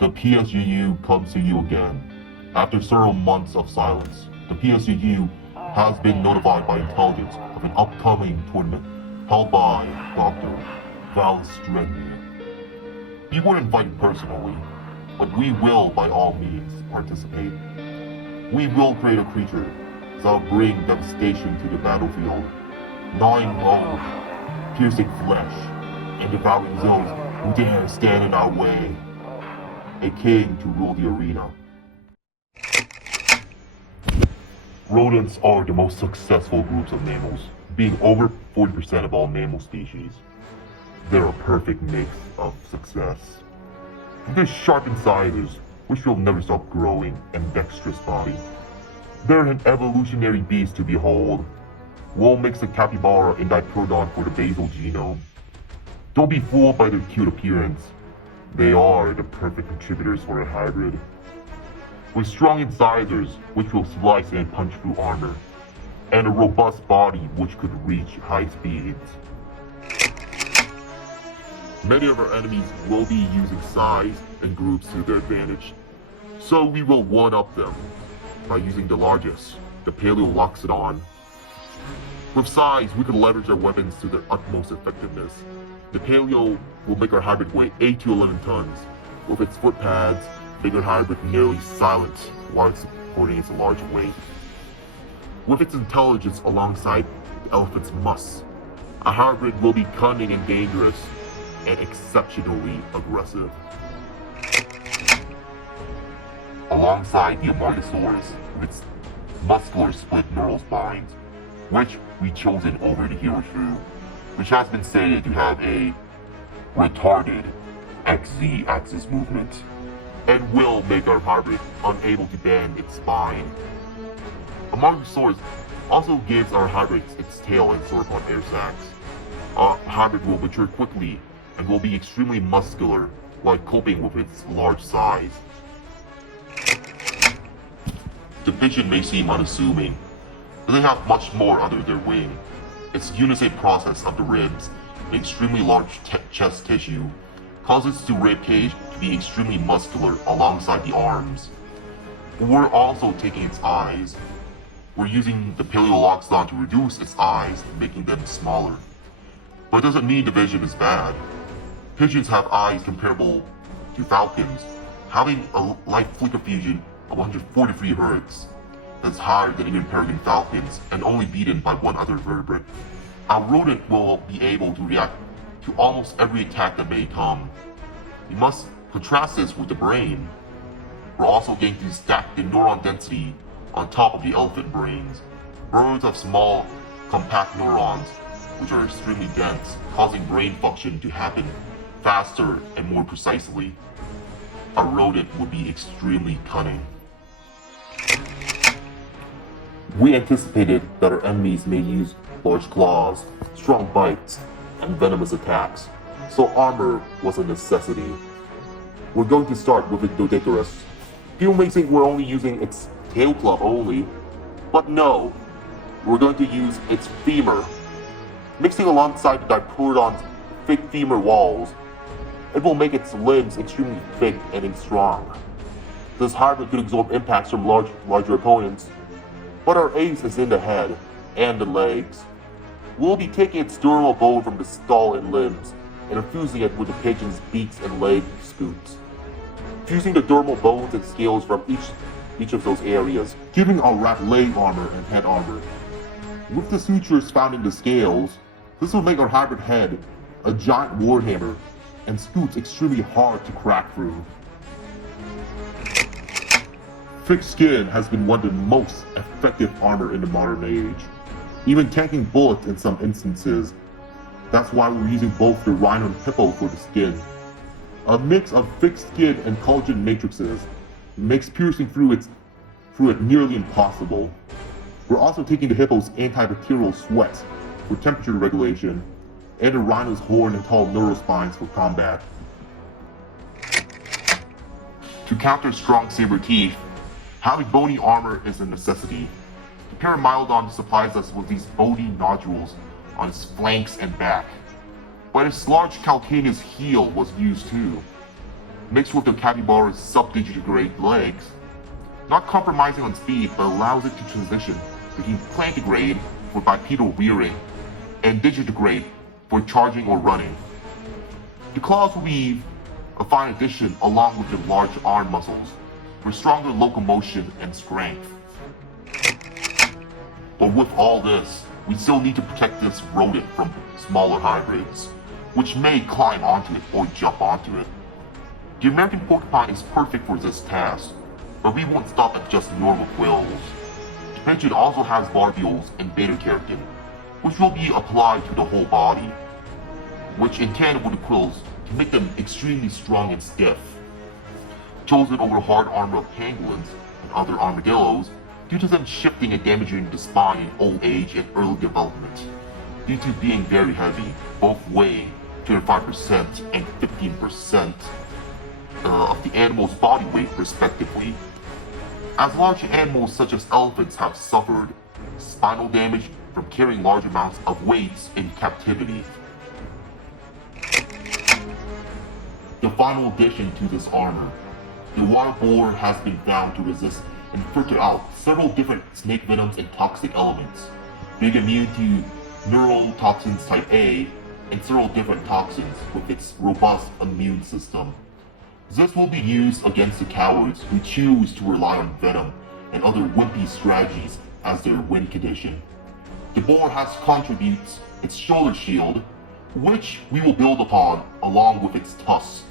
The PSGU comes to you again. After several months of silence, the PSGU has been notified by intelligence of an upcoming tournament held by Dr. Valstredny. We weren't invited personally, but we will by all means participate. We will create a creature that will bring devastation to the battlefield, gnawing bone, piercing flesh, and devouring those who dare stand in our way. A king to rule the arena. Rodents are the most successful groups of mammals, being over 40% of all mammal species. They're a perfect mix of success. They're sharp incisors, which will never stop growing, and dexterous body. They're an evolutionary beast to behold. Wool makes a capybara and diprotodon for the basal genome. Don't be fooled by their cute appearance. They are the perfect contributors for a hybrid. With strong incisors, which will slice and punch through armor, and a robust body which could reach high speeds. Many of our enemies will be using size and groups to their advantage, so we will one-up them by using the largest, the Paleoloxodon. With size, we can leverage our weapons to their utmost effectiveness. The Paleo will make our hybrid weigh 8 to 11 tons. With its foot pads, bigger hybrid nearly silent while supporting its large weight. With its intelligence alongside the elephant's muscle, a hybrid will be cunning and dangerous, and exceptionally aggressive. Alongside the Amortosaurus with its muscular split neural spines, which we chosen over the Hero Shrew, which has been stated to have a retarded XZ axis movement, and will make our hybrid unable to bend its spine. Amortosaurus also gives our hybrids its tail and sauropod air sacs. Our hybrid will mature quickly and will be extremely muscular while coping with its large size. The pigeon may seem unassuming, but they have much more under their wing. Its unison process of the ribs and extremely large chest tissue causes the rib cage to be extremely muscular alongside the arms. But we're also taking its eyes. We're using the Paleoloxodon to reduce its eyes, making them smaller. But it doesn't mean the vision is bad. Pigeons have eyes comparable to falcons, having a light flicker fusion of 143 Hz. That's higher than even peregrine falcons, and only beaten by one other vertebrate. Our rodent will be able to react to almost every attack that may come. We must contrast this with the brain. We're also going to stack the neuron density on top of the elephant brains. Birds have small, compact neurons, which are extremely dense, causing brain function to happen faster and more precisely. A rodent would be extremely cunning. We anticipated that our enemies may use large claws, strong bites, and venomous attacks, so armor was a necessity. We're going to start with the Doedicurus. People may think we're only using its tail club only, but no, we're going to use its femur. Mixing alongside the Diprotodon's thick femur walls, it will make its limbs extremely thick and strong. This hybrid could absorb impacts from larger opponents, but our ace is in the head and the legs. We'll be taking its dermal bone from the skull and limbs and infusing it with the pigeon's beaks and leg scoots. Fusing the dermal bones and scales from each of those areas, giving our rat leg armor and head armor. With the sutures found in the scales, this will make our hybrid head a giant warhammer and scoots extremely hard to crack through. Thick skin has been one of the most effective armor in the modern age, even tanking bullets in some instances. That's why we're using both the rhino and hippo for the skin. A mix of thick skin and collagen matrices makes piercing through it nearly impossible. We're also taking the hippo's antibacterial sweat for temperature regulation, and the rhino's horn and tall neurospines for combat. To counter strong saber teeth, having bony armor is a necessity. The Paramylodon supplies us with these bony nodules on its flanks and back, but its large calcaneus heel was used too. mixed with the capybara's sub-digitigrade legs, not compromising on speed but allows it to transition between plantigrade for bipedal rearing and digitigrade for charging or running. The claws weave a fine addition along with the large arm muscles for stronger locomotion and strength. But with all this, we still need to protect this rodent from smaller hybrids, which may climb onto it or jump onto it. The American porcupine is perfect for this task, but we won't stop at just normal quills. The pigeon also has barbules and beta-keratin, which will be applied to the whole body, which in tandem with the quills to make them extremely strong and stiff. Chosen over the hard armor of pangolins and other armadillos due to them shifting and damaging the spine in old age and early development, due to being very heavy, both weighing 25% and 15% of the animal's body weight respectively. As large animals such as elephants have suffered spinal damage from carrying large amounts of weights in captivity. The final addition to this armor, the wild boar has been found to resist and filter out several different snake venoms and toxic elements, being immune to neurotoxins type A and several different toxins with its robust immune system. This will be used against the cowards who choose to rely on venom and other wimpy strategies as their win condition. The boar has contributes its shoulder shield, which we will build upon along with its tusks.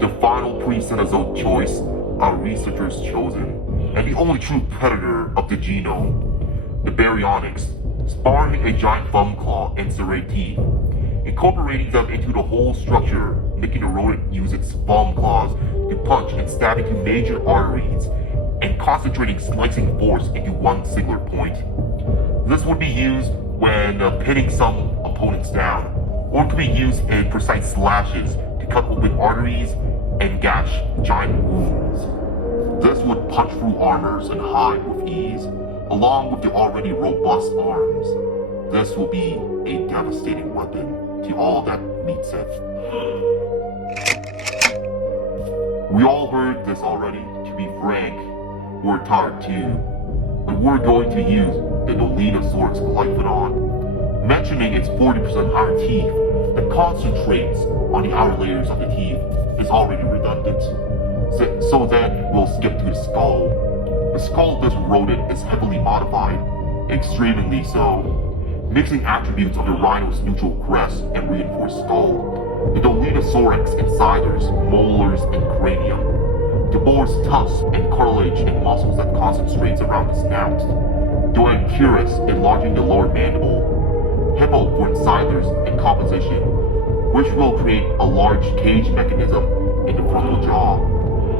The final pre-Cenozoic choice our researchers chosen, and the only true predator of the genome, the baryonyx, spawning a giant thumb claw and serrate teeth, incorporating them into the whole structure, making the rodent use its thumb claws to punch and stab into major arteries, and concentrating slicing force into one singular point. This would be used when pinning some opponents down, or it could be used in precise slashes to cut open arteries and gash giant wounds. This would punch through armors and hide with ease, along with the already robust arms. This will be a devastating weapon to all that meets it. We all heard this already, to be frank, we're tired too, but we're going to use the Nolenosaurus glyphodon, mentioning its 40% higher teeth that concentrates on the outer layers of the teeth is already redundant. So then we'll skip to the skull. The skull of this rodent is heavily modified, extremely so, mixing attributes of the rhino's neutral crest and reinforced skull, the Dolenosaurus incisors, molars, and cranium, the boar's tusks and cartilage and muscles that concentrates around the snout, Doanchurus enlarging the lower mandible, hippo for incisors and composition, which will create a large cage mechanism in the frontal jaw,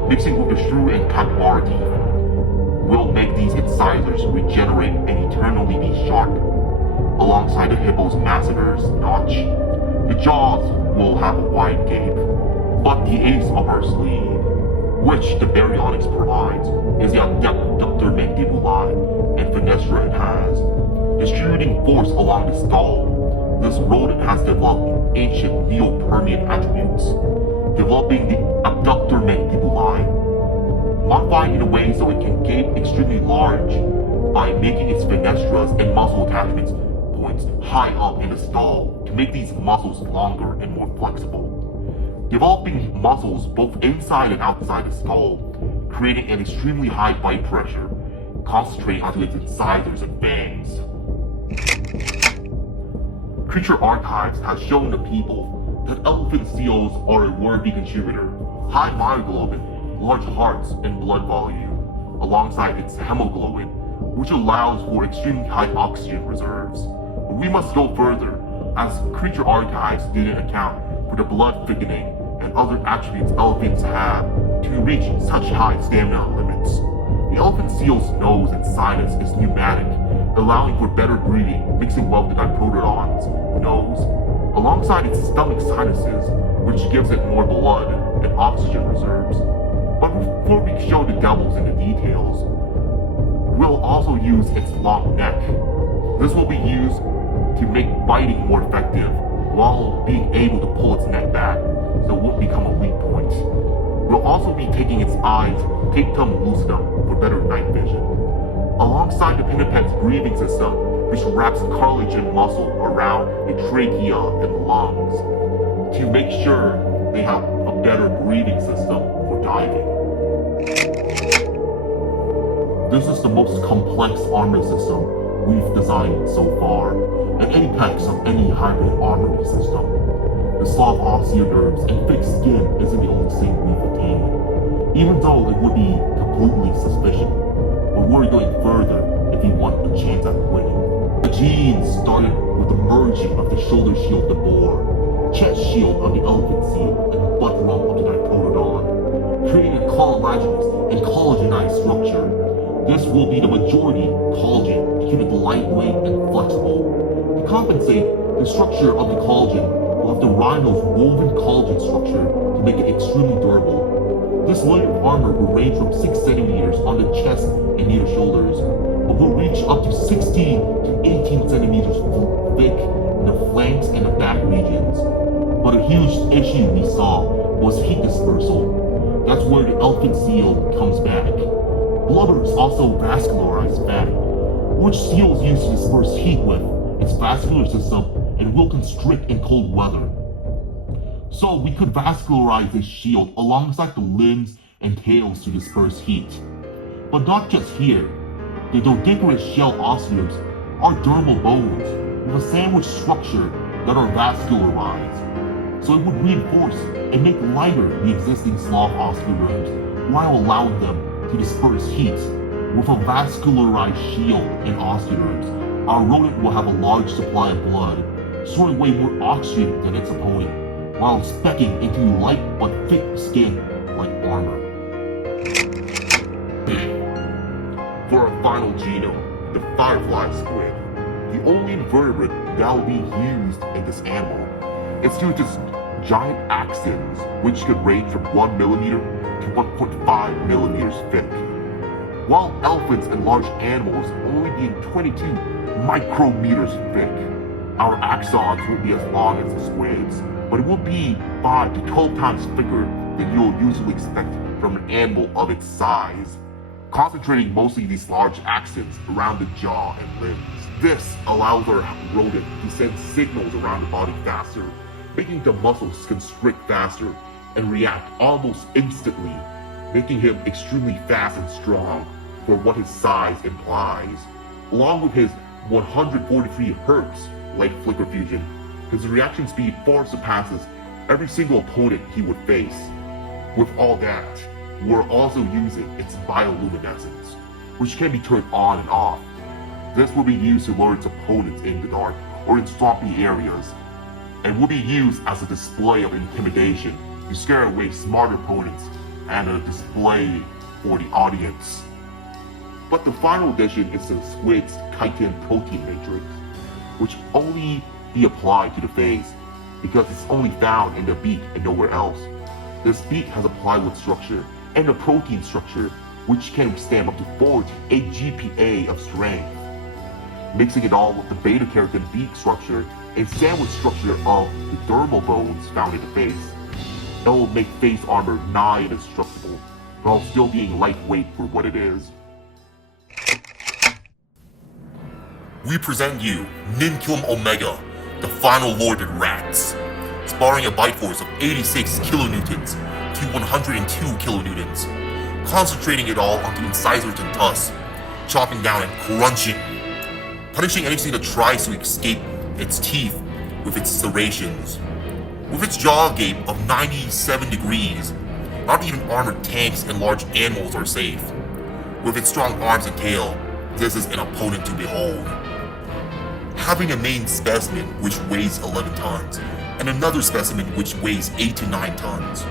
mixing with the shrew and capybara teeth, will make these incisors regenerate and eternally be sharp, alongside the hippo's masseter's notch. The jaws will have a wide gape, but the ace up our sleeve, which the baryonyx provides, is the abductor mandibulae and fenestra it has. Distributing force along the skull, this rodent has developed ancient Neo-Permian attributes, developing the abductor mandibulae, modifying in a way so it can gape extremely large by making its fenestras and muscle attachments points high up in the skull to make these muscles longer and more flexible. Developing muscles both inside and outside the skull, creating an extremely high bite pressure, concentrating onto its incisors and fangs. Creature Archives has shown the people that elephant seals are a worthy contributor, high myoglobin, large hearts, and blood volume, alongside its hemoglobin, which allows for extremely high oxygen reserves. But we must go further, as Creature Archives didn't account for the blood thickening and other attributes elephants have to reach such high stamina limits. The elephant seal's nose and sinus is pneumatic, allowing for better breathing, mixing well with the diprotodon's nose, alongside its stomach sinuses, which gives it more blood and oxygen reserves. But before we show the devils in the details, we'll also use its long neck. This will be used to make biting more effective, while being able to pull its neck back, so it won't become a weak point. We'll also be taking its eyes, tapetum lucidum, for better night vision. Alongside the pinniped's breathing system, which wraps cartilage and muscle around the trachea and lungs to make sure they have a better breathing system for diving. This is the most complex armor system we've designed so far, an apex of any hybrid armory system. The soft osteoderms and thick skin isn't the only thing we've attained, even though it would be completely suspicious. But we're going further if you want a chance at winning. The genes started with the merging of the shoulder shield of the boar, chest shield of the elephant seal, and the butt rump of the diprotodon, creating a collagenous and collagenized structure. This will be the majority collagen to keep it lightweight and flexible. To compensate, the structure of the collagen will have the rhino's woven collagen structure to make it extremely durable. This layer of armor will range from 6 centimeters on the chest and near shoulders, but will reach up to 16 to 18 centimeters thick in the flanks and the back regions. But a huge issue we saw was heat dispersal. That's where the elephant seal comes back. Blubber is also vascularized fat, which seals use to disperse heat with its vascular system and will constrict in cold weather. So we could vascularize this shield alongside the limbs and tails to disperse heat. But not just here. The dodecaris shell osteoids are dermal bones with a sandwich structure that are vascularized. So it would reinforce and make lighter the existing sloth osteoderms while allowing them to disperse heat. With a vascularized shield and osteoderms, our rodent will have a large supply of blood, storing way more oxygen than its opponent, while specking into light but thick skin like armor. For our final genome, the firefly squid, the only invertebrate that will be used in this animal, is due to its giant axons, which could range from 1 millimeter to 1.5 millimeters thick. While elephants and large animals only being 22 micrometers thick, our axons won't be as long as the squids, but it will be 5 to 12 times thicker than you'll usually expect from an animal of its size, concentrating mostly these large axons around the jaw and limbs. This allows our rodent to send signals around the body faster, making the muscles constrict faster and react almost instantly, making him extremely fast and strong for what his size implies. Along with his 143 Hz light flicker fusion, his reaction speed far surpasses every single opponent he would face. With all that, we're also using its bioluminescence, which can be turned on and off. This will be used to lure its opponents in the dark or in swampy areas, and will be used as a display of intimidation to scare away smarter opponents and a display for the audience. But the final addition is the squid's chitin protein matrix, which only be applied to the face because it's only found in the beak and nowhere else. This beak has a plywood structure and a protein structure which can withstand up to 4 to 8 GPa of strength. Mixing it all with the beta-carotene beak structure and sandwich structure of the dermal bones found in the face, it will make face armor nigh indestructible, while still being lightweight for what it is. We present you Ninkum Omega, the final lorded rats, sparring a bite force of 86 kilonewtons to 102 kilonewtons, concentrating it all onto incisors and tusks, chopping down and crunching, punishing anything that tries to escape its teeth with its serrations. With its jaw gape of 97 degrees, not even armored tanks and large animals are safe. With its strong arms and tail, this is an opponent to behold. Having a main specimen which weighs 11 tons, and another specimen which weighs 8 to 9 tons,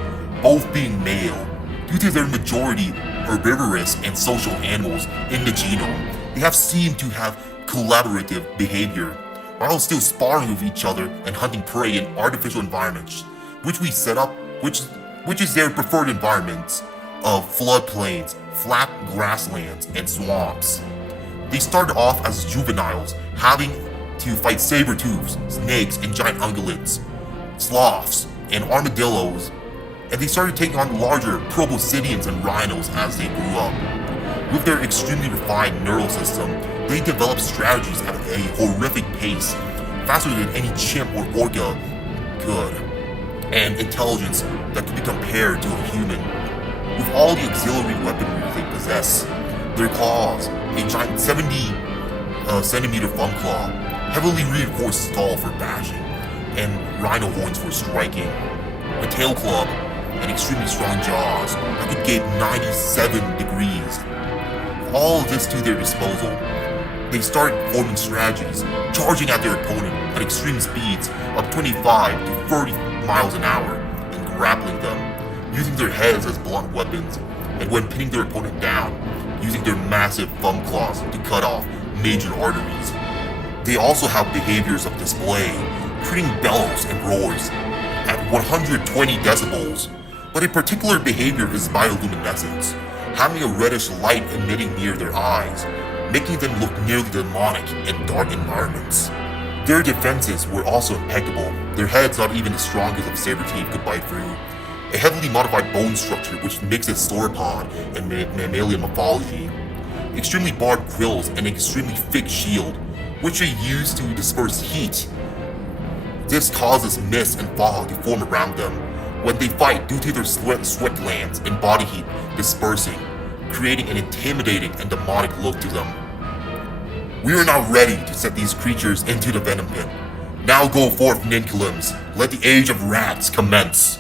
both being male, due to their majority herbivorous and social animals in the genome, they have seemed to have collaborative behavior, while still sparring with each other and hunting prey in artificial environments, which we set up, which is their preferred environments of floodplains, flat grasslands, and swamps. They started off as juveniles, having to fight saber-toothed, snakes, and giant ungulates, sloths, and armadillos, and they started taking on larger proboscideans and rhinos as they grew up. With their extremely refined neural system, they developed strategies at a horrific pace, faster than any chimp or orca could, and intelligence that could be compared to a human. With all the auxiliary weaponry they possess, their claws, a giant 70-centimeter thumb claw, heavily reinforced skull for bashing, and rhino horns for striking, a tail club, and extremely strong jaws that could gape 97 degrees. With all of this to their disposal, they start forming strategies, charging at their opponent at extreme speeds of 25 to 30 miles an hour, and grappling them, using their heads as blunt weapons, and when pinning their opponent down, using their massive thumb claws to cut off major arteries. They also have behaviors of display, creating bellows and roars at 120 decibels, but a particular behavior is bioluminescence, having a reddish light emitting near their eyes, making them look nearly demonic in dark environments. Their defenses were also impeccable, their heads not even as strong as a saber teeth could bite through, a heavily modified bone structure which mixes sauropod and mammalian morphology, extremely barbed quills, and an extremely thick shield, which they use to disperse heat. This causes mist and fog to form around them when they fight due to their sweat glands and body heat dispersing, creating an intimidating and demonic look to them. We are now ready to set these creatures into the venom pit. Now go forth, Ninkulums, let the age of rats commence.